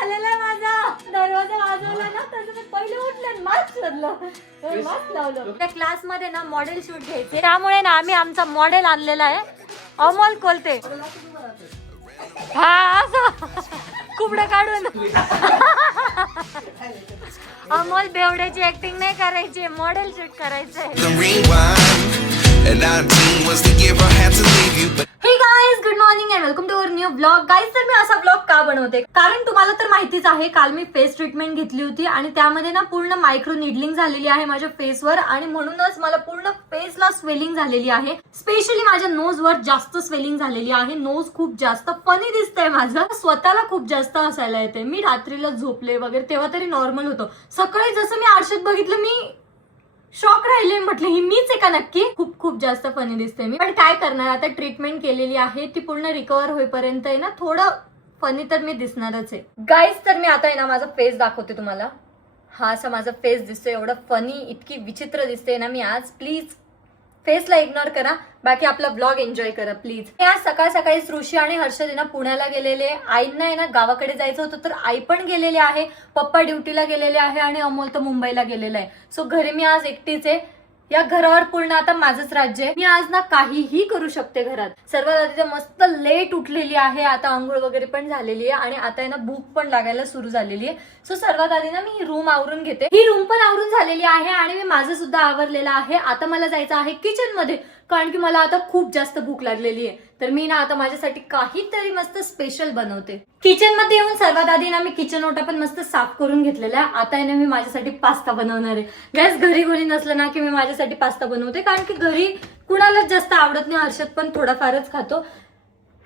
झालेला आहे माझा. दरवाजा वाजवला ना तसं मी पहिले उठले मास्क शोधलं, मास्क लावलं. त्या क्लास मध्ये ना मॉडेल शूट घ्यायचे, त्यामुळे ना आम्ही आमचा मॉडेल आणलेला आहे अमोल कोलते. हा असं कुबडं काढून. अमोल बेवड्याची ऍक्टिंग नाही करायची, मॉडेल शूट करायचंय. हे guys, good morning and welcome to our new blog. Guys, तर मी असा ब्लॉग का बनवते, कारण तुम्हाला तर माहितीच आहे, काल मी फेस ट्रीटमेंट घेतली होती आणि त्यामध्ये ना पूर्ण मायक्रो निडलिंग झालेली आहे माझ्या फेसवर आणि म्हणूनच मला पूर्ण फेसला स्वेलिंग झालेली आहे. स्पेशली माझ्या नोजवर जास्त स्वेलिंग झालेली आहे. नोज खूप जास्त फनी दिसतंय माझं. स्वतःला खूप जास्त हसायला येते. मी रात्रीला झोपले वगैरे तेव्हा तरी नॉर्मल होतं. सकाळी जसं मी आरशात बघितलं मी शॉक राहिले, म्हटलं ही मीच आहे का नक्की. खूप खूप जास्त फनी दिसते मी, पण काय करणार, आता ट्रीटमेंट केलेली आहे, ती पूर्ण रिकवर होईपर्यंत आहे ना थोडं फनी तर मी दिसणारच आहे. गाईज, तर मी आता आहे ना माझा फेस दाखवते तुम्हाला. हा असा माझा फेस दिसतोय, एवढं फनी, इतकी विचित्र दिसते ना मी आज. प्लीज फेसला इग्नोर करा, बाकी आपला ब्लॉग एन्जॉय करा प्लीज. आज सकाळ सकाळी ऋषी आणि हर्षद ना पुण्याला गेलेले. आईंना आहे ना गावाकडे जायचं होतं तर आई पण गेलेले आहे, पप्पा ड्युटीला गेलेले आहे आणि अमोल तर मुंबईला गेलेला आहे. सो घरी मी आज एकटीच आहे. या घरावर पूर्ण आता माझंच राज्य आहे. मी आज ना काहीही करू शकते घरात. सर्वात आधी तर मस्त लेट उठलेली आहे, आता आंघोळ वगैरे पण झालेली आहे आणि आता आहे ना भूक पण लागायला सुरू झालेली आहे. सो सर्वात आधी ना मी ही रूम आवरून घेते. ही रूम पण आवरून झालेली आहे आणि मी माझं सुद्धा आवरलेलं आहे. आता मला जायचं आहे किचन मध्ये, कारण की मला आता खूप जास्त भूक लागलेली आहे. तर मी ना आता माझ्यासाठी काहीतरी मस्त स्पेशल बनवते. किचन मध्ये येऊन सर्वात आधी ना मी किचन ओटा पण मस्त साफ करून घेतलेला आहे. आता आहे ना मी माझ्यासाठी पास्ता बनवणार आहे. गॅस घरी कोणी नसलं ना की मी माझ्यासाठी पास्ता बनवते, कारण की घरी कुणालाच जास्त आवडत नाही. हर्षद पण थोडाफारच खातो.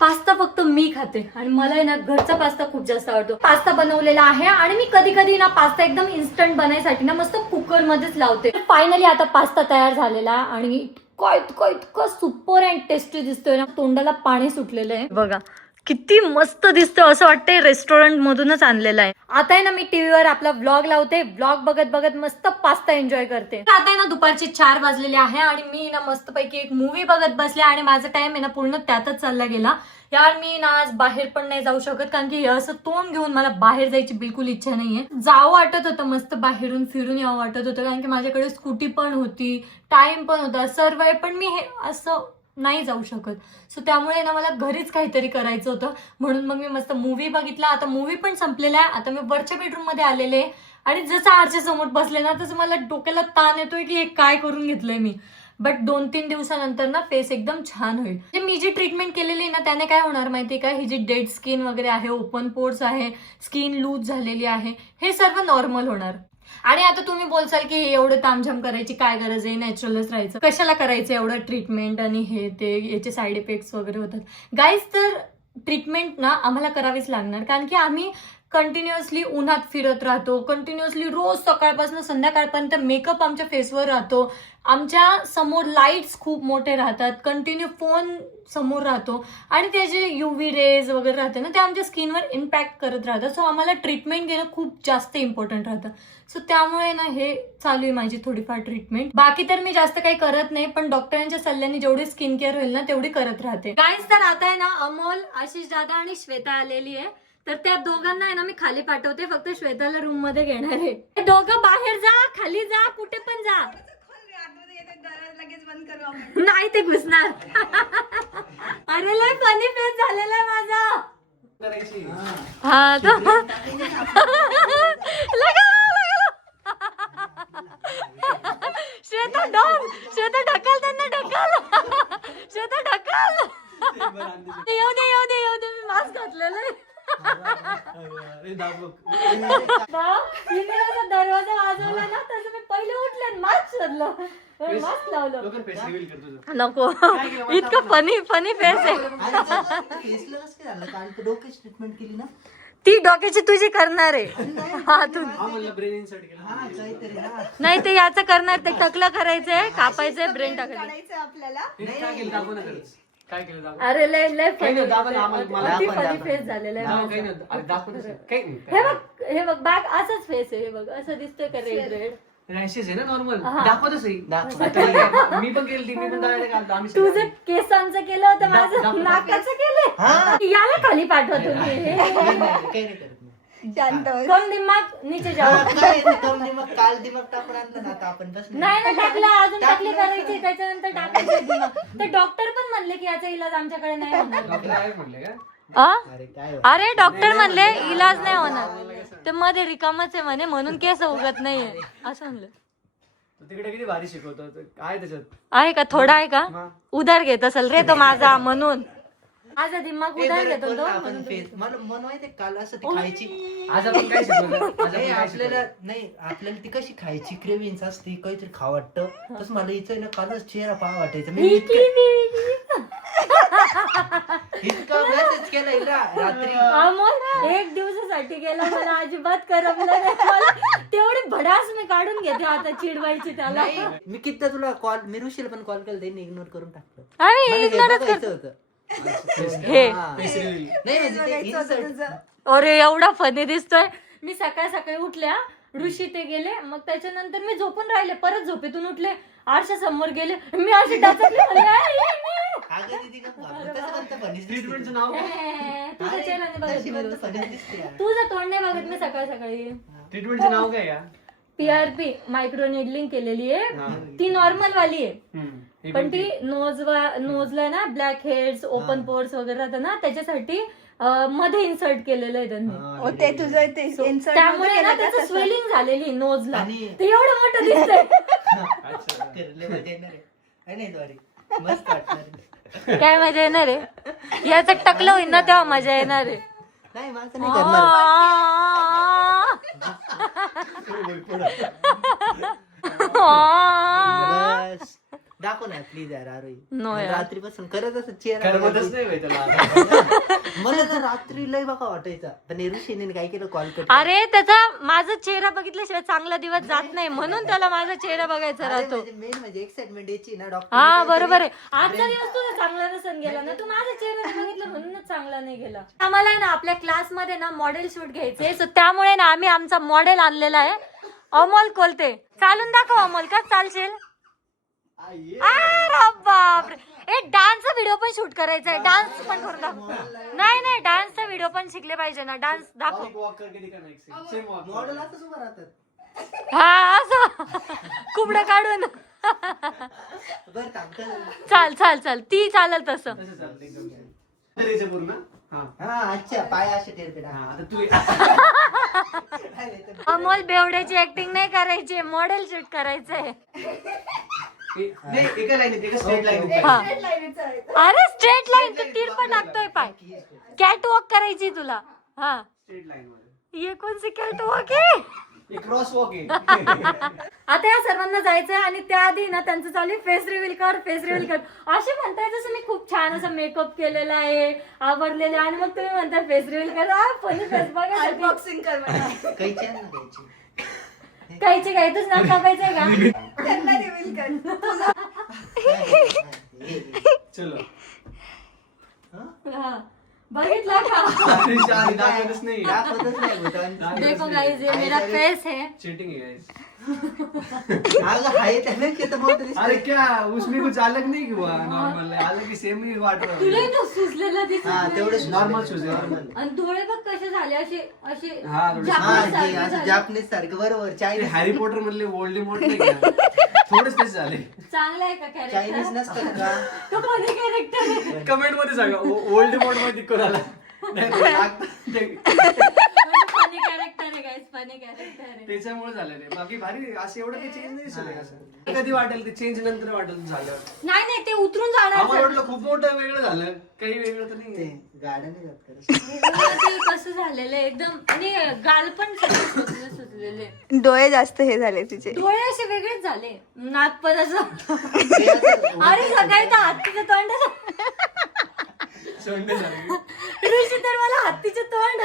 पास्ता फक्त मी खाते आणि मला आहे ना घरचा पास्ता खूप जास्त आवडतो. पास्ता बनवलेला आहे आणि मी कधी कधी ना पास्ता एकदम इन्स्टंट बनायसाठी ना मस्त कुकर मध्येच लावते. फायनली आता पास्ता तयार झालेला आणि इतकं सुपर अँड टेस्टी दिसतोय ना, तोंडाला पाणी सुटलेलं आहे. बघा किती मस्त दिसतोय, असं वाटतंय रेस्टॉरंट मधूनच आणलेलं आहे. आता आहे ना मी टीव्हीवर आपला व्लॉग लावते, व्लॉग बघत बघत मस्त पास्ता एन्जॉय करते. आता आहे ना दुपारचे 4 वाजलेले आहे आणि मी ना मस्तपैकी एक मूवी बघत बसले आणि माझा टाइम आहे ना पूर्ण त्यातच चालला गेला. यार मी ना आज बाहेर पण नाही जाऊ शकत, कारण की असं तोंड घेऊन मला बाहेर जायची बिलकुल इच्छा नाहीये. जावं वाटत होतं, मस्त बाहेरून फिरून यावं वाटत होतं, कारण की माझ्याकडे स्कूटी पण होती, टाइम पण होता, सर्व आहे, पण मी हे असं नाही जाऊ शकत. सो त्यामुळे ना मला घरीच काहीतरी करायचं होतं, म्हणून मग मी मस्त मूवी बघितला. आता मूवी पण संपलेला आहे. आता मी वरच्या बेडरूम मध्ये आलेले आणि जसं आरच्या समोर बसले ना तसं मला डोक्याला ताण येतोय की हे काय करून घेतलंय मी. बट 2-3 दिवसानंतर ना फेस एकदम छान होईल. मी जी ट्रीटमेंट केलेली ना त्याने काय होणार माहितीये का, ही जी डेड स्किन वगैरे आहे, ओपन पोर्स आहे, स्किन लूज झालेली आहे, हे सर्व नॉर्मल होणार. आणि आता तुम्ही बोलसाल की एवढं तामझाम करायची काय गरज आहे, नॅचरलच राहायचं, कशाला करायचं एवढं ट्रीटमेंट आणि हे ते, याचे साईड इफेक्ट्स वगैरे होतात. गाईज, तर ट्रीटमेंट ना आम्हाला करावीच लागणार, कारण की आम्ही कंटिन्युअसली उन्हात फिरत राहतो, कंटिन्युअसली रोज सकाळपासून संध्याकाळपर्यंत मेकअप आमच्या फेसवर राहतो, आमच्या समोर लाईट्स खूप मोठे राहतात, कंटिन्यू फोन समोर राहतो आणि ते जे UV रेज वगैरे राहते ना ते आमच्या स्किनवर इम्पॅक्ट करत राहतात. सो आम्हाला ट्रीटमेंट घेणं खूप जास्त इम्पॉर्टंट राहतं. सो त्यामुळे ना हे चालू आहे माझी थोडीफार ट्रीटमेंट. बाकी तर मी जास्त काही करत नाही, पण डॉक्टरांच्या सल्ल्याने जेवढी स्किन केअर होईल ना तेवढी करत राहते. गाईज, तर आता आहे ना अमोल, आशिष दादा आणि श्वेता आलेली आहे. तर त्या दोघांना आहे ना मी खाली पाठवते, फक्त श्वेताला रूम मध्ये घेणार आहे. दोघं बाहेर जा, खाली जा, कुठे पण जा, नाही ते घुसणार. अरे लय फनी फेस झालेला आहे माझा. हा श्वेता डॉन, श्वेता ढकल, त्यांना ढकल, श्वेता ढकल. येऊ दे, मी मास्क घातलेलं आहे. दरवाजा वाजवला ना तसं मी पहिले उठले, मास्क शोधलं, मास्क लावलं. नको, इतकं फनी फेस आहे. ती डोक्याची तुझी करणार आहे. हा तू नाही, ते याचं करणार, ते टकलं करायचंय, कापायचंय, ब्रेन टाकायचं आपल्याला. अरे लय फनी फेस झालेला आहे. हे बघ बॅक असंच फेस आहे. हे बघ असं दिसतोय का, रेड रॅशेस आहे ना नॉर्मल, दाखवतो सही. मी पण केलं, तुझं केसांचं केलं होतं, माझं नाकाचं केलं. याला खाली पाठवा तुम्ही. शांत बस. कम दिमाग नीचे जाओ. काय कम दिमाग काल दिमाग टाकून आणलं ना आता आपण बस नाही ना टाकलं, अजून टाकली करायची, त्याच्यानंतर टाकायचं दिमाग. तर डॉक्टर पण म्हणले की याचा इलाज आमच्याकडे नाही होणार. डॉक्टर आहे म्हणले का? अरे काय अरे डॉक्टर म्हणले इलाज नाही होणार, ते मध्ये रिकामच आहे म्हणे म्हणून केस उगत नाहीये असं म्हणलं. तिकडे किती भारी शिकवतो काय त्याच्यात आहे का थोडा आहे का? मग. उधार घेत असेल रे तो माझा म्हणून. माझा दिमाग उधार घेतो तो आपण म्हणून. फेस मला मन माहितीये काल असं ती खायची आज आपण काय शिकवलं? आज आपण नाही, काय आपल्याला नाही आपल्याला ती कशी खायची क्रेविंग्स असते काहीतरी खावं वाटतं तसं मला इथं ना कालच चेहरा पाहा वाटायचा मी इतका मेसेज केला हिला रात्री अमोल एक दिवसासाठी गेला, मला अजिबात करमलं नाही. मला तेवढी भडास मी काढून घेते आता चिडवायची त्याला. नाही, मी किती तुला कॉल मी ऋषीला पण कॉल केला त्यांनी इग्नोर करून टाकलं अरे मला हे ignorance बघायचं करतो. होतं हे हा. Face reveal. नाही म्हणजे ते insert. तुझं. अरे एवढा फनी दिसतोय. मी सकाळी सकाळी उठल्या, ऋषी ते गेले, मग त्याच्यानंतर मी झोपून राहिले, परत झोपेतून उठले, आरशा समोर गेले, मी अशी डाचकले. अगं दीदी गप्प घाबरत. तसं म्हणतं फणीस दिसते ट्रीटमेंटचं तुला. नाव काय? तुझ्या चेहऱ्याने बघत तशी मी म्हणतं रोज फणीस सकाळी. दिसते यार. तुझं तोंड नाही बघत मी सकाळी सकाळी. ट्रीटमेंटचं नाव काय या? PRP मायक्रो निडलिंग केलेली आहे. हा. ती नॉर्मल वाली आहे, हे पण ती नोजला ना ब्लॅक हेड्स, ओपन पोर्स वगैरे राहतं ना, त्याच्यासाठी मध्ये इन्सर्ट केलेलं आहे त्यांनी. हो, ते तुझं ते insert त्यामुळे मध्ये ना केलं का त्याचं तसं? स्वेलिंग झालेली नोजला, आणि- ते एवढं मोठं दिसतंय. अच्छा. लय मजा येणार आहे. आहे नाही द्वारे मस्त वाटणार आहे. काय मजा येणार आहे? याचं टकलं होईल ना तेव्हा मजा येणार आहे. नाही माझं नाही करणार बस दाखव ना प्लीज यार आरोही No यार. रात्रीपासून करत असं चेहरा करमतच नाही बाई त्याला. मला तर रात्री लय बघा वाटायचा पण हे ऋषीने काय केलं कॉल कर अरे त्याचा माझा चेहरा बघितल्याशिवाय चांगला दिवस जात नाही, म्हणून त्याला माझा चेहरा बघायचा राहतो. मेन म्हणजे एक्साइटमेंट यायची ना डॉक्टर हा बरोबर आहे. आजचा दिवस तुझा चांगला नसून गेला ना, तू माझा चेहरा नाही बघितला म्हणूनच चांगला नाही गेला. आम्हाला आहे ना आपल्या क्लासमध्ये ना मॉडेल शूट घ्यायचे, सो त्यामुळे ना आम्ही आमचा मॉडेल आणलेला आहे, अमोल कोलते. चालून दाखव अमोल, का चालशील? अरे बापरे. ए डान्सचा व्हिडिओ पण शूट करायचा आहे, डान्स पण करून दाखव. नाही नाही, डान्सचा व्हिडिओ पण शिकले पाहिजे ना, डान्स दाखव. वॉक करके दिखाना एक scene. Same walk. मॉडेल असंच उभं राहतात हा असं कुबडं काढून. बरं थांब चाल चाल चाल, ती चालेल तसं. तसं चालतं एकदम. करायचं पूर्ण. हा. हा अच्छा पाय असे टेरपेट हा, आता तू अमोल बेवड्याची ऍक्टिंग नाही करायची, मॉडेल शूट करायचंय. नाही एका लाईनीत एका स्ट्रेट लाईनीत. हा. Straight line च आहे. अरे स्ट्रेट लाईन तर तिरपा टाकतोय पाय. कॅट वॉक करायची तुला. हा, स्ट्रेट लाईन मध्ये. ये कोणची कॅट वॉक आहे? एक क्रॉस वॉक आहे. आता या सर्वांना जायचंय आणि त्याआधी ना त्यांचं चालू आहे फेस रिव्हील कर, फेस रिव्हील कर. असे म्हणताय जसं मी खूप छान असं मेकअप केलेला आहे, आवरलेलं आहे, आणि मग तुम्ही म्हणताय फेस रिव्हील कर. पण फेस बघा, Unboxing कर मला. काही चॅन ना द्यायची कायचे काय तूच नाव टाकायचंय का? त्यांना reveal कर. तुझं. चलो. हा. बघितला का? अरे शाल दाखवतच नाही. दाखवतच नाही भूतान. देखो गाइस, ये मेरा फेस है. चीटिंग है गाइस. अगं हाय त्यापेक्षा तर मोठं दिसतंय. अरे क्या उसमें कुछ अलग नहीं हुआ, नॉर्मल है, अलग ही सेम ही वाट रहा तुला है. तो सुचलेला दिसत हा नाही. तेवढं Normal shoes आहे. नॉर्मल आणि डोळे बघ कसे झाले, असे असे हा, थोडे- हा जापनीज सारखे असं झाले. जापनीज सारखं बरोबर ते चायनीज हॅरी पॉटर मधले वोल्डेमॉर्ट नाही का, थोडेच तेच झाले. चांगला आहे का चायनीज कॅरेक्टर? नसतं का तो कोणी कॅरेक्टर आहे? कमेंट मध्ये सांगा वोल्डेमॉर्ट मध्ये कोणाला नाही तर फनी कॅरेक्टर आहे गाइस, फनी कॅरेक्टर आहे. त्याच्यामुळे झालं ते. बाकी भारी असं एवढं काही चेंज नाही दिसलं असं. कधी वाटेल ते चेंज नंतर वाटेल झालं. नाही नाही, ते उतरून जाणार. आम्हाला वाटलं खूप मोठं वेगळं झालं, काही वेगळं तर ते नाही. गाड्याने जात करत. ते कसं झालेलं आहे एकदम, आणि गाल पण सगळे सुचलेले, डोळे जास्त हे झाले तिचे. डोळे असे वेगळेच झाले, नाक पण असं. ते असं अरे सकाळी तर हत्तीचं तोंड, सोंडे झाले. ऋषी तर मला हत्तीचं तोंड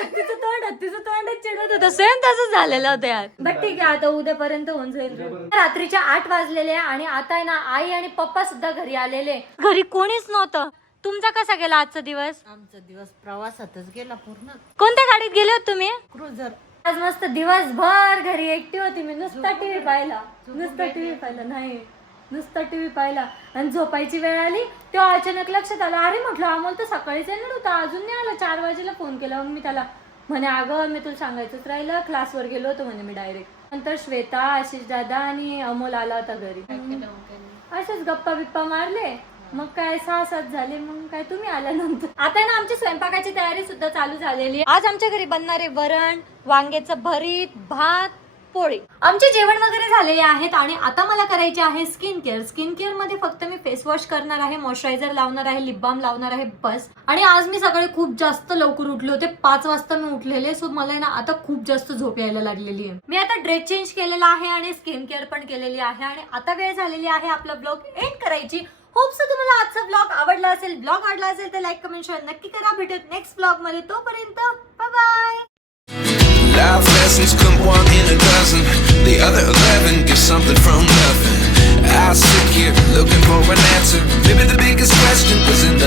चिडवत होतं, सेम तसंच झालेलं होतं यार. बट ठीक आहे, आता उद्यापर्यंत होऊन जाईल. रात्रीचे 8 वाजलेले आणि आता आहे ना आई आणि पप्पा सुद्धा घरी आलेले. घरी कोणीच नव्हतं. तुमचा कसा गेला आजचा दिवस? आमचा दिवस प्रवासातच गेला पूर्ण. कोणत्या गाडीत गेले होते तुम्ही? क्रुझर. आज मस्त दिवसभर घरी एकटी होती मी, नुसता टीव्ही पाहिला, नुसता टीव्ही पाहिला. आणि झोपायची वेळ आली तेव्हा अचानक लक्षात आलं, अरे म्हटलं अमोल तर सकाळीच येणार होता, अजून नाही आला. 4 वाजेला फोन केला, मग मी त्याला म्हणे अगं मी तुला सांगायचंच राहिलं, क्लासवर गेलो होतो म्हणे मी डायरेक्ट. नंतर श्वेता, आशिष दादा आणि अमोल आला होता घरी. असेच गप्पा बिप्पा मारले, मग काय 6-7 झाले, मग काय तुम्ही आल्यानंतर. आता ना आमची स्वयंपाकाची तयारी सुद्धा चालू झालेली आहे. आज आमच्या घरी बनणारे वरण, वांग्याचं भरीत, भात, पोळी. आमचे जेवण वगैरे झालेले आहेत आणि आता मला करायचे आहे स्किन केअर. स्किन केअर मध्ये फक्त मी फेस वॉश करणार आहे, मॉइश्चरायझर लावणार आहे, लिप बाम लावणार आहे, बस. आणि आज मी सकाळी खूप जास्त लवकर उठले होते, 5 वाजता मी उठलेले. सो मला ना आता खूप जास्त झोप यायला लागलेली आहे. मी आता ड्रेस चेंज केलेला आहे आणि स्किन केअर पण केलेली आहे आणि आता वेळ झालेली आहे आपला ब्लॉग एंड करायची. होप सो तुम्हाला आजचा ब्लॉग आवडला असेल. ब्लॉग आवडला असेल तर लाईक, कमेंट, शेअर नक्की करा. भेटूत नेक्स्ट ब्लॉग मध्ये. तोपर्यंत bye bye. Life lessons come 1 in a dozen. The other 11 get something from nothing. I sit here looking for an answer. Maybe the biggest question was in the